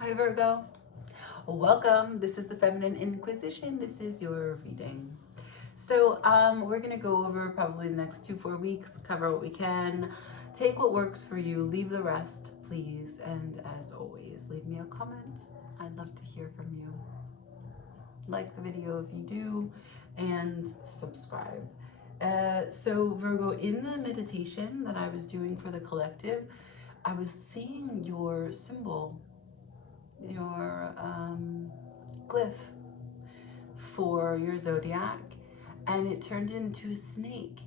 Hi Virgo, welcome. This is the Feminine Inquisition. This is your reading. So we're going to go over probably the next 2-4 weeks, cover what we can, take what works for you, leave the rest, please. And as always, leave me a comment. I'd love to hear from you. Like the video if you do, and subscribe. So Virgo, in the meditation that I was doing for the collective, I was seeing your symbol, your glyph for your zodiac, and it turned into a snake,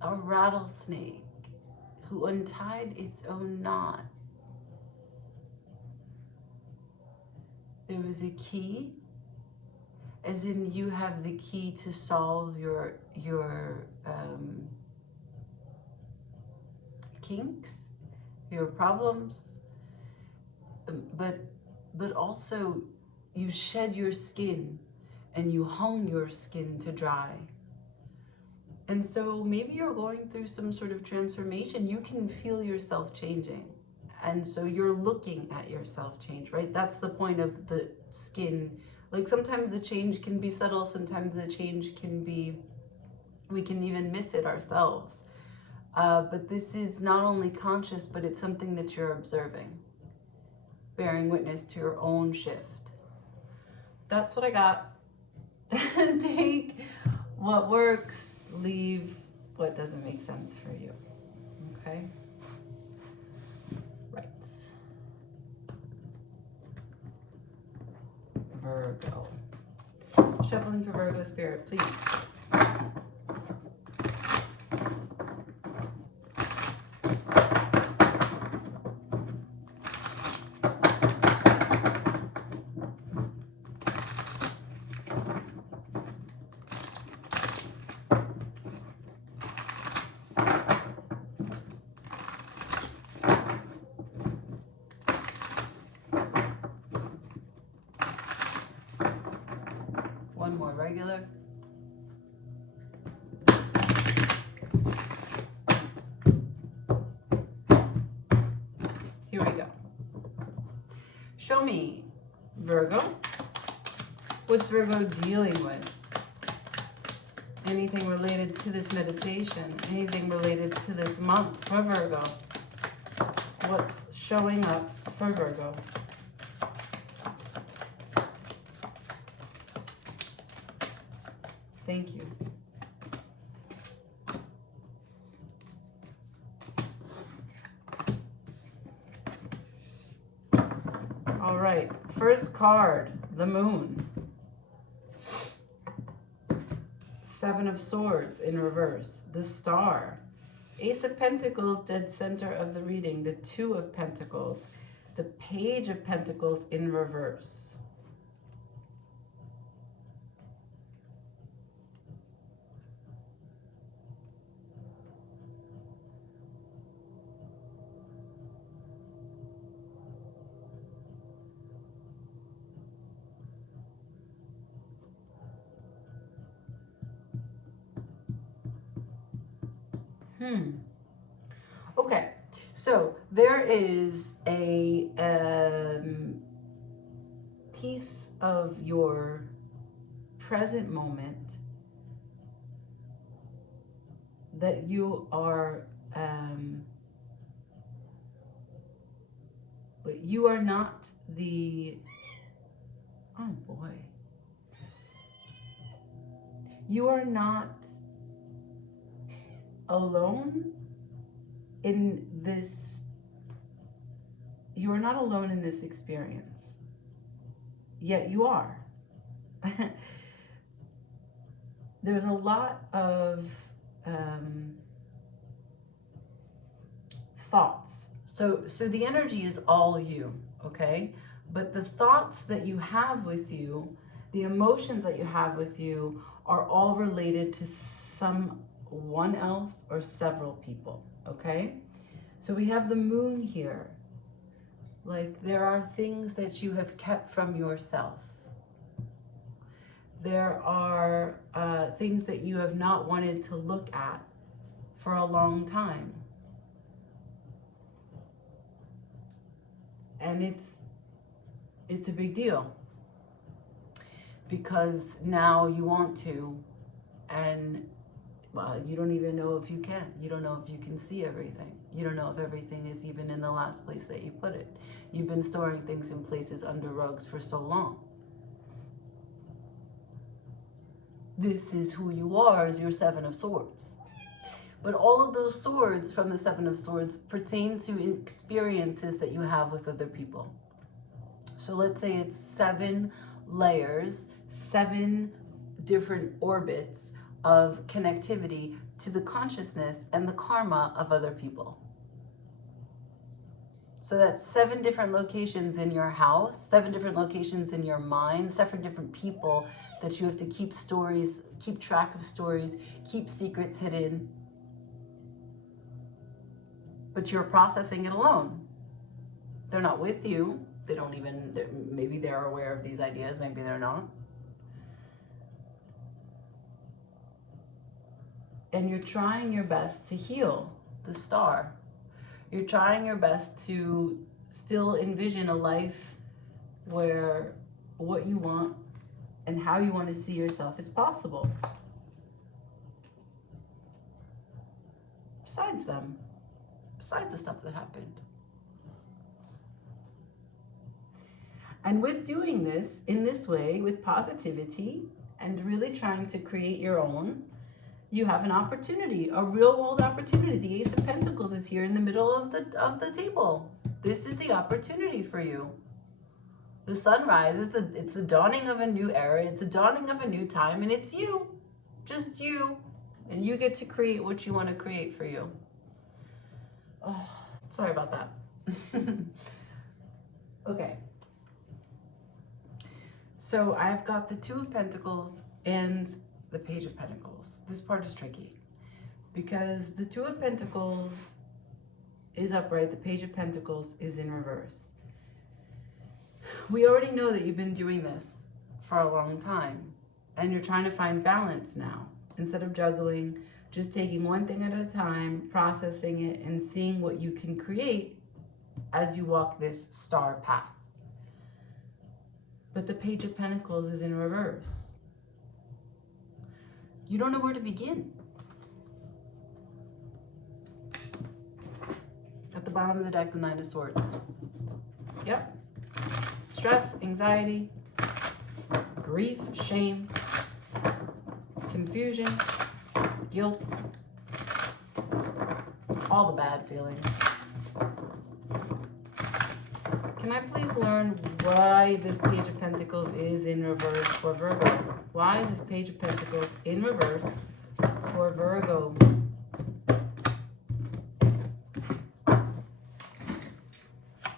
a rattlesnake who untied its own knot. There was a key, as in you have the key to solve your kinks, your problems, but also you shed your skin and you hung your skin to dry. And so maybe you're going through some sort of transformation. You can feel yourself changing. And so you're looking at yourself change, right? That's the point of the skin. Like sometimes the change can be subtle. Sometimes the change can be, we can even miss it ourselves. But this is not only conscious, but it's something that you're observing, bearing witness to your own shift. That's what I got. Take what works, leave what doesn't make sense for you. Okay? Right. Virgo. Shuffling for Virgo spirit, please. One more regular. Here we go. Show me, Virgo. What's Virgo dealing with? Anything related to this meditation? Anything related to this month for Virgo? What's showing up for Virgo? Thank you. All right, first card, the Moon. Seven of Swords in reverse, the Star. Ace of Pentacles, dead center of the reading, the Two of Pentacles, the Page of Pentacles in reverse. Okay, so there is a piece of your present moment that you are, but you are not the, oh boy, you are not alone in this, you are not alone in this experience, yet you are. There's a lot of thoughts. So the energy is all you, okay? But the thoughts that you have with you, the emotions that you have with you are all related to someone else or several people, okay? So we have the Moon here. Like there are things that you have kept from yourself. There are things that you have not wanted to look at for a long time. And it's a big deal. Because now you want to, and well, you don't even know if you can. You don't know if you can see everything. You don't know if everything is even in the last place that you put it. You've been storing things in places under rugs for so long. This is who you are as your Seven of Swords. But all of those swords from the Seven of Swords pertain to experiences that you have with other people. So let's say it's 7 layers, 7 different orbits of connectivity to the consciousness and the karma of other people. So that's 7 different locations in your house, 7 different locations in your mind, 7 different people that you have to keep stories, keep track of stories, keep secrets hidden. But you're processing it alone. They're not with you. They don't even, maybe they're aware of these ideas, maybe they're not. And you're trying your best to heal the star. You're trying your best to still envision a life where what you want and how you want to see yourself is possible. Besides them, besides the stuff that happened. And with doing this in this way, with positivity and really trying to create your own, you have an opportunity, a real world opportunity. The Ace of Pentacles is here in the middle of the table. This is the opportunity for you. The sunrise is it's the dawning of a new era. It's the dawning of a new time, and it's you, just you, and you get to create what you want to create for you. Oh, sorry about that. Okay. So I've got the Two of Pentacles and the Page of Pentacles. This part is tricky because the Two of Pentacles is upright, the Page of Pentacles is in reverse. We already know that you've been doing this for a long time and you're trying to find balance now. Instead of juggling, just taking one thing at a time, processing it, and seeing what you can create as you walk this star path. But the Page of Pentacles is in reverse. You don't know where to begin. At the bottom of the deck, the Nine of Swords. Yep. Stress, anxiety, grief, shame, confusion, guilt, all the bad feelings. Can I please learn why this Page of Pentacles is in reverse for Virgo? Why is this Page of Pentacles in reverse for Virgo?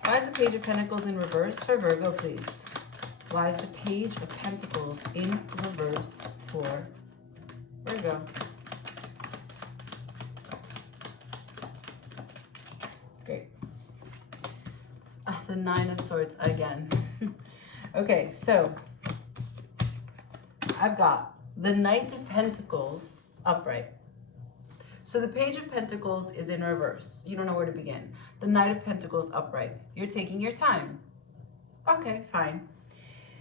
Why is the Page of Pentacles in reverse for Virgo, please? Why is the Page of Pentacles in reverse for Virgo? Great. The Nine of Swords again. Okay, so I've got the Knight of Pentacles upright. So the Page of Pentacles is in reverse. You don't know where to begin. The Knight of Pentacles upright. You're taking your time. Okay, fine.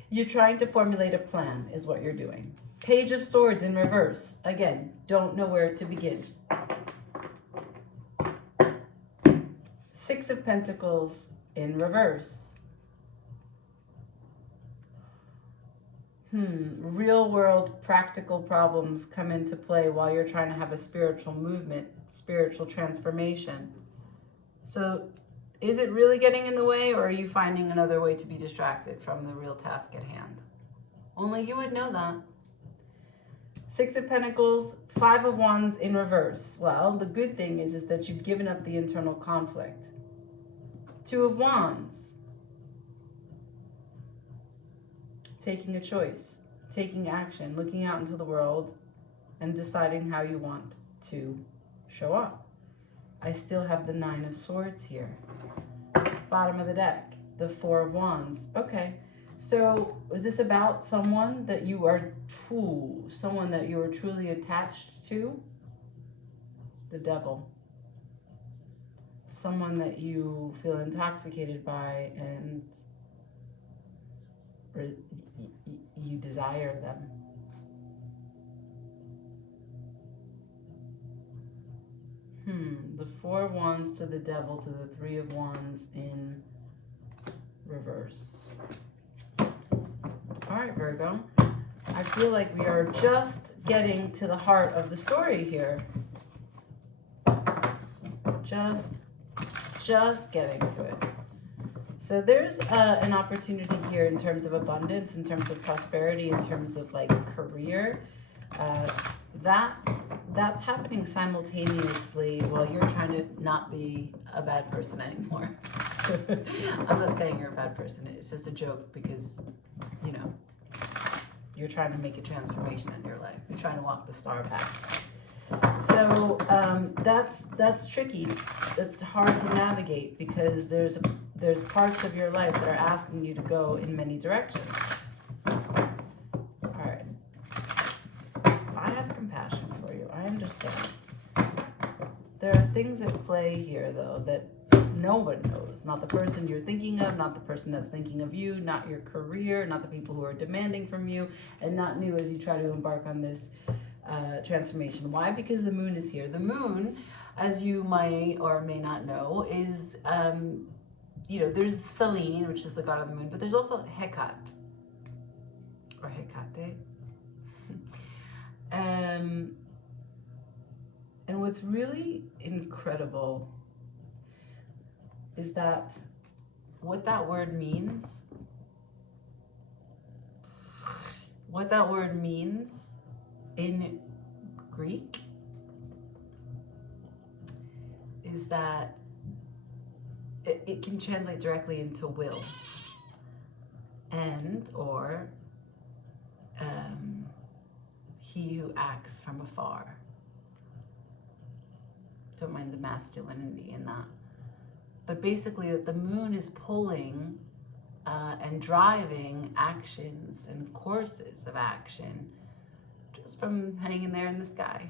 You're trying to formulate a plan is what you're doing. Page of Swords in reverse. Again, don't know where to begin. Six of Pentacles in reverse. Real world practical problems come into play while you're trying to have a spiritual movement, spiritual transformation. So is it really getting in the way, or are you finding another way to be distracted from the real task at hand? Only you would know that. Six of Pentacles, Five of Wands in reverse. Well, the good thing is that you've given up the internal conflict. Two of Wands. Taking a choice, taking action, looking out into the world and deciding how you want to show up. I still have the Nine of Swords here. Bottom of the deck, the Four of Wands. Okay, so is this about someone that you are, someone that you are truly attached to? The Devil. Someone that you feel intoxicated by and or you desire them. The Four of Wands to the Devil to the Three of Wands in reverse. All right, Virgo. I feel like we are just getting to the heart of the story here. Just getting to it. So there's an opportunity here in terms of abundance, in terms of prosperity, in terms of like career. That's happening simultaneously while you're trying to not be a bad person anymore. I'm not saying you're a bad person. It's just a joke because, you know, you're trying to make a transformation in your life. You're trying to walk the star path. So that's tricky. That's hard to navigate because there's parts of your life that are asking you to go in many directions. All right. I have compassion for you. I understand. There are things at play here, though, that no one knows. Not the person you're thinking of, not the person that's thinking of you, not your career, not the people who are demanding from you, and not you as you try to embark on this transformation. Why? Because the moon is here. The moon, as you might or may not know, is, you know, there's Selene, which is the god of the moon, but there's also Hecat, or Hecate. And what's really incredible is that what that word means in Greek is that it can translate directly into will and or he who acts from afar. Don't mind the masculinity in that. But basically the moon is pulling and driving actions and courses of action just from hanging there in the sky.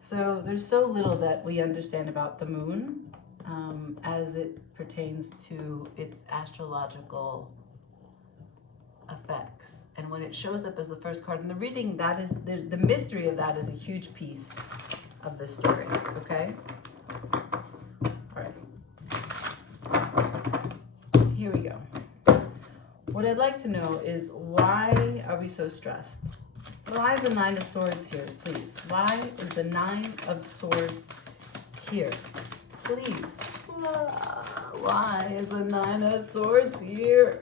So there's so little that we understand about the moon as it pertains to its astrological effects. And when it shows up as the first card in the reading, that is the mystery of that is a huge piece of the story, okay? All right. Here we go. What I'd like to know is, why are we so stressed? Why is the Nine of Swords here, please? Why is the Nine of Swords here? Please. Why is the Nine of Swords here?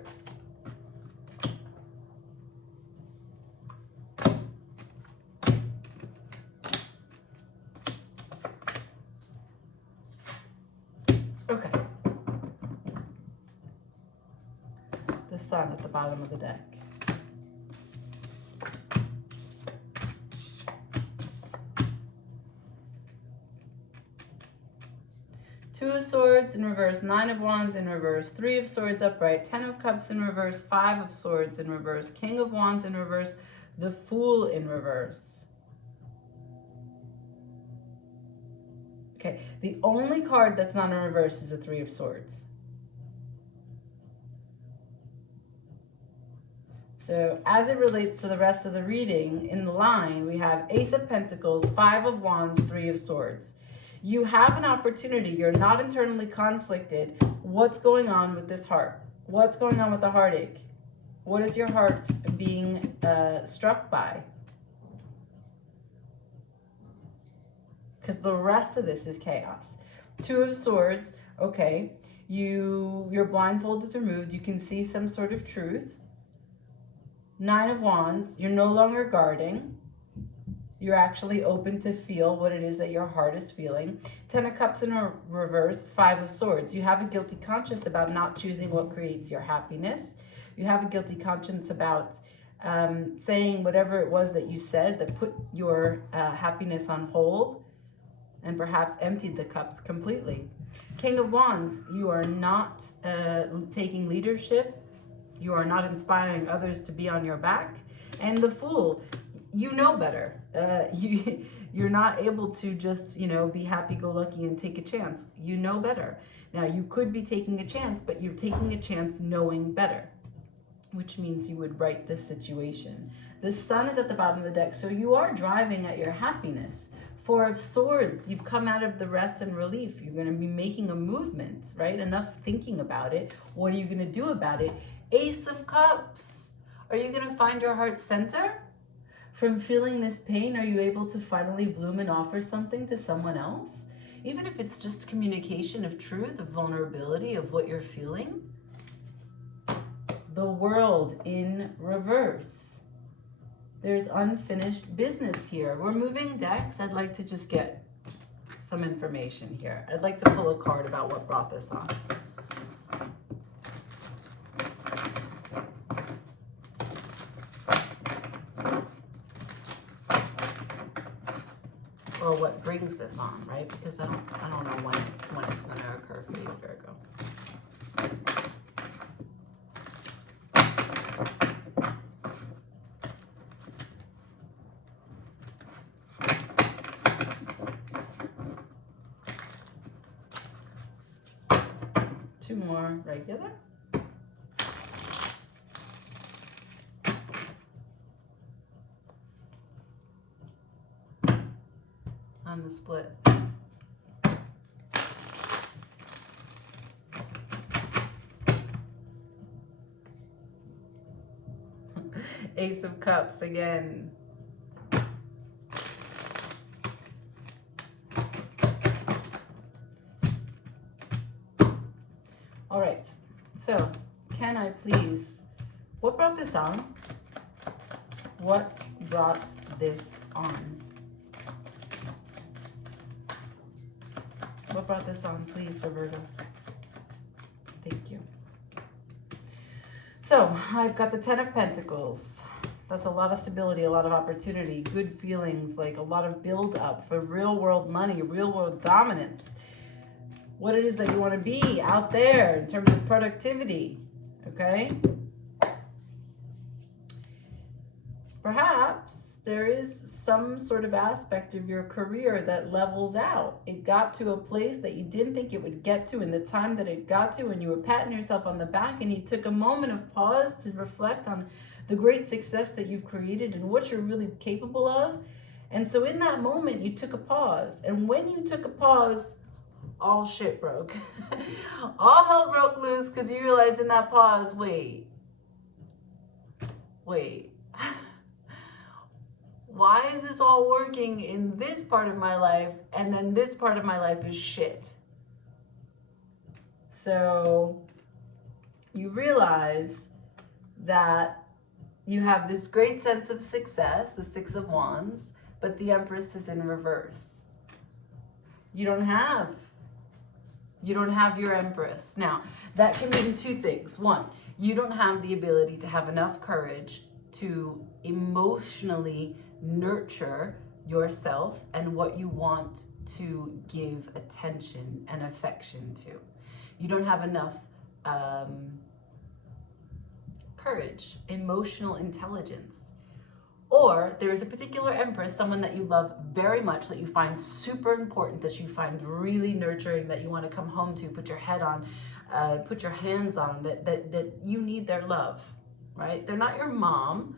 Okay. The Sun at the bottom of the deck. Two of Swords in reverse, Nine of Wands in reverse, Three of Swords upright, Ten of Cups in reverse, Five of Swords in reverse, King of Wands in reverse, the Fool in reverse. Okay, the only card that's not in reverse is the Three of Swords. So as it relates to the rest of the reading, in the line, we have Ace of Pentacles, Five of Wands, Three of Swords. You have an opportunity. You're not internally conflicted. What's going on with this heart? What's going on with the heartache? What is your heart being struck by? Because the rest of this is chaos. Two of Swords, okay. Your blindfold is removed. You can see some sort of truth. Nine of Wands, you're no longer guarding. You're actually open to feel what it is that your heart is feeling. Ten of Cups in reverse, Five of Swords. You have a guilty conscience about not choosing what creates your happiness. You have a guilty conscience about saying whatever it was that you said that put your happiness on hold and perhaps emptied the cups completely. King of Wands, you are not taking leadership. You are not inspiring others to be on your back. And the Fool, you know better. You're not able to just, be happy-go-lucky and take a chance. You know better. Now, you could be taking a chance, but you're taking a chance knowing better. which means you would right this situation. The Sun is at the bottom of the deck, so you are driving at your happiness. Four of Swords, you've come out of the rest and relief. You're going to be making a movement, right? Enough thinking about it. What are you going to do about it? Ace of Cups. Are you going to find your heart center? From feeling this pain, are you able to finally bloom and offer something to someone else? Even if it's just communication of truth, of vulnerability, of what you're feeling. The World in reverse. There's unfinished business here. We're moving decks. I'd like to just get some information here. I'd like to pull a card about what brought this on. Or what brings this on, right? Because I don't know when it's going to occur for you, Virgo. Two more regular. On the split. Ace of Cups again. All right, so can I please, what brought this on? What brought this on? What brought this on, please, for Virgo? Thank you. So I've got the Ten of Pentacles. That's a lot of stability, a lot of opportunity, good feelings, like a lot of build up for real world money, real world dominance. What it is that you want to be out there in terms of productivity, okay? Perhaps there is some sort of aspect of your career that levels out. It got to a place that you didn't think it would get to in the time that it got to, and you were patting yourself on the back, and you took a moment of pause to reflect on the great success that you've created and what you're really capable of. And so in that moment, you took a pause. And when you took a pause, all shit broke. All hell broke loose because you realized in that pause, wait. Why is this all working in this part of my life and then this part of my life is shit? So you realize that you have this great sense of success, the Six of Wands, but the Empress is in reverse. You don't have your Empress. Now, that can mean two things. One, you don't have the ability to have enough courage to emotionally nurture yourself and what you want to give attention and affection to. You don't have enough courage, emotional intelligence. Or there is a particular Empress, someone that you love very much, that you find super important, that you find really nurturing, that you want to come home to, put your head on, put your hands on, that you need their love, right? They're not your mom,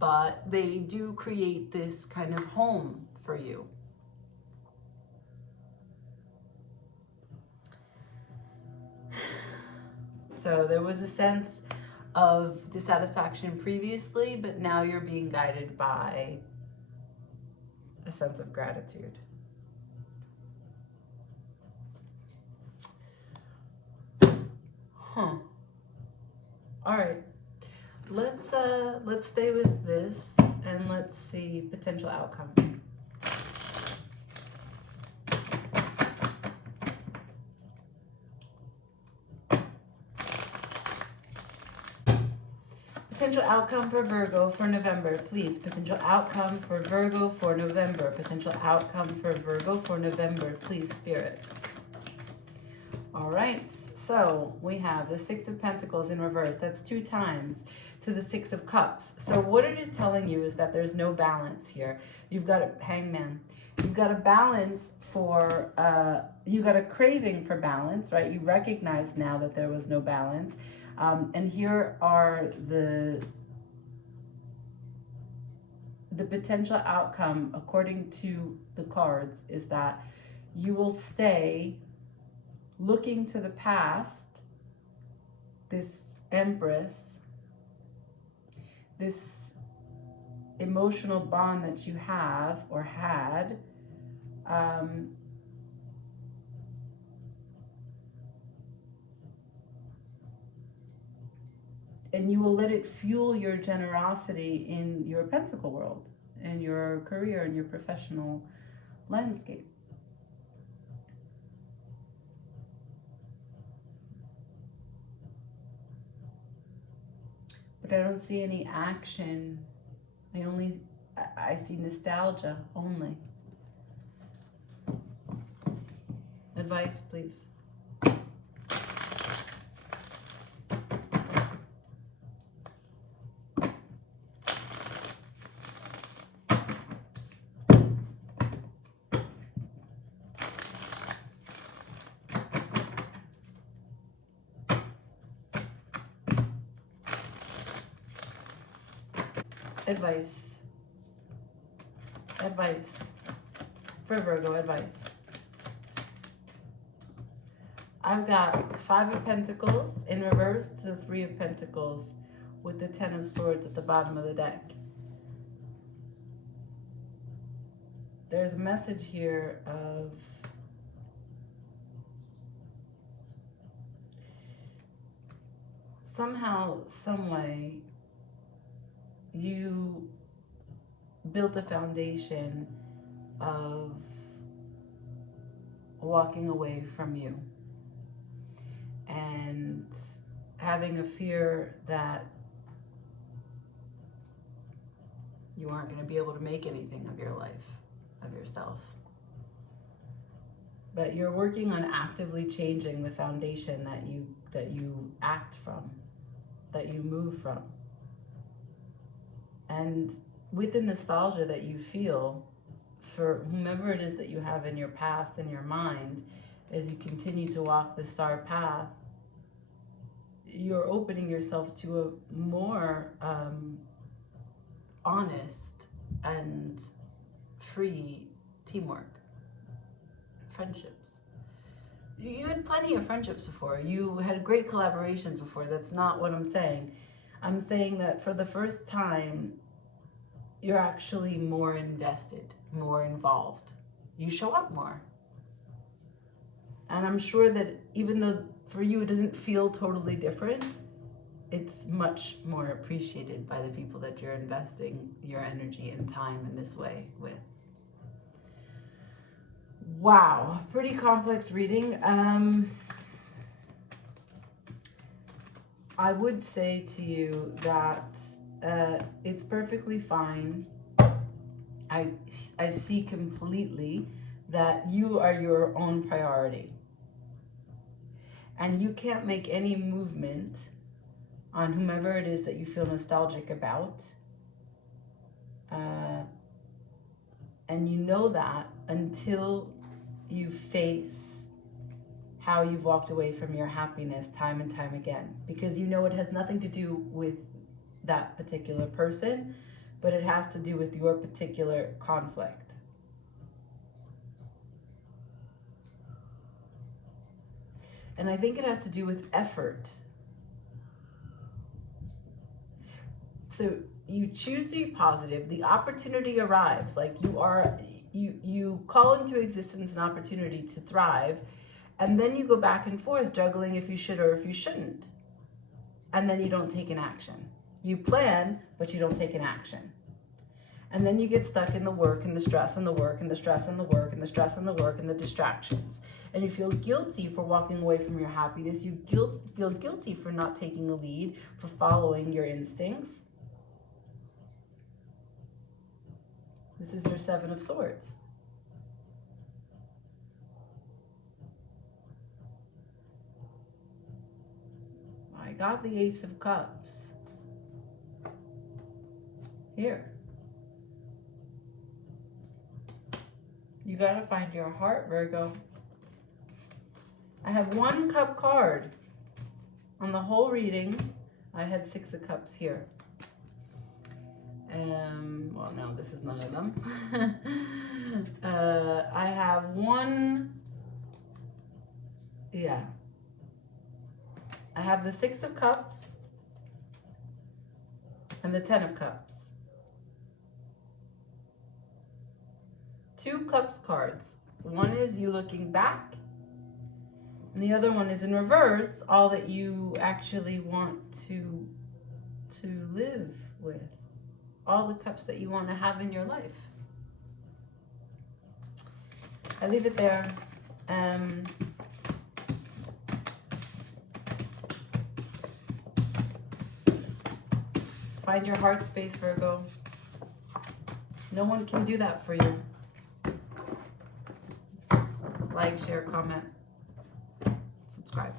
but they do create this kind of home for you. So there was a sense of dissatisfaction previously, but now you're being guided by a sense of gratitude. All right. Let's stay with this and let's see potential outcome. Potential outcome for Virgo for November, please. Potential outcome for Virgo for November. Potential outcome for Virgo for November, please, Spirit. All right, so we have the Six of Pentacles in reverse. That's 2 times to the Six of Cups. So what it is telling you is that there's no balance here. You've got a Hangman. You've got a balance for, you got a craving for balance, right? You recognize now that there was no balance. And here are the potential outcome, according to the cards, is that you will stay looking to the past, this Empress, this emotional bond that you have or had, and you will let it fuel your generosity in your pentacle world, in your career, in your professional landscape. But I don't see any action. I see nostalgia only. Advice, please. Advice. Advice. For Virgo, advice. I've got 5 of Pentacles in reverse to the 3 of Pentacles with the 10 of Swords at the bottom of the deck. There's a message here of somehow, some way, you built a foundation of walking away from you and having a fear that you aren't going to be able to make anything of your life, of yourself. But you're working on actively changing the foundation that you act from, that you move from. And with the nostalgia that you feel for whomever it is that you have in your past, in your mind, as you continue to walk the star path, you're opening yourself to a more honest and free teamwork, friendships. You had plenty of friendships before. You had great collaborations before. That's not what I'm saying. I'm saying that for the first time, you're actually more invested, more involved. You show up more. And I'm sure that even though for you it doesn't feel totally different, it's much more appreciated by the people that you're investing your energy and time in this way with. Wow, pretty complex reading. I would say to you that it's perfectly fine. I see completely that you are your own priority. And you can't make any movement on whomever it is that you feel nostalgic about. And you know that until you face how you've walked away from your happiness time and time again. Because you know it has nothing to do with that particular person, but it has to do with your particular conflict. And I think it has to do with effort. So you choose to be positive, the opportunity arrives, like you call into existence an opportunity to thrive, and then you go back and forth juggling if you should or if you shouldn't. And then you don't take an action. You plan, but you don't take an action. And then you get stuck in the work and the stress and the work and the stress and the work and the stress and the work and the distractions. And you feel guilty for walking away from your happiness. You feel guilty for not taking the lead, for following your instincts. This is your 7 of Swords. I got the Ace of Cups. Here. You gotta find your heart, Virgo. I have 1 cup card. on the whole reading, I had 6 of Cups here. Well, no, this is none of them. I have one, yeah. I have the 6 of Cups and the 10 of Cups. 2 Cups cards. One is you looking back, and the other one is in reverse, all that you actually want to live with. All the cups that you want to have in your life. I leave it there. Find your heart space, Virgo. No one can do that for you. Like, share, comment, subscribe.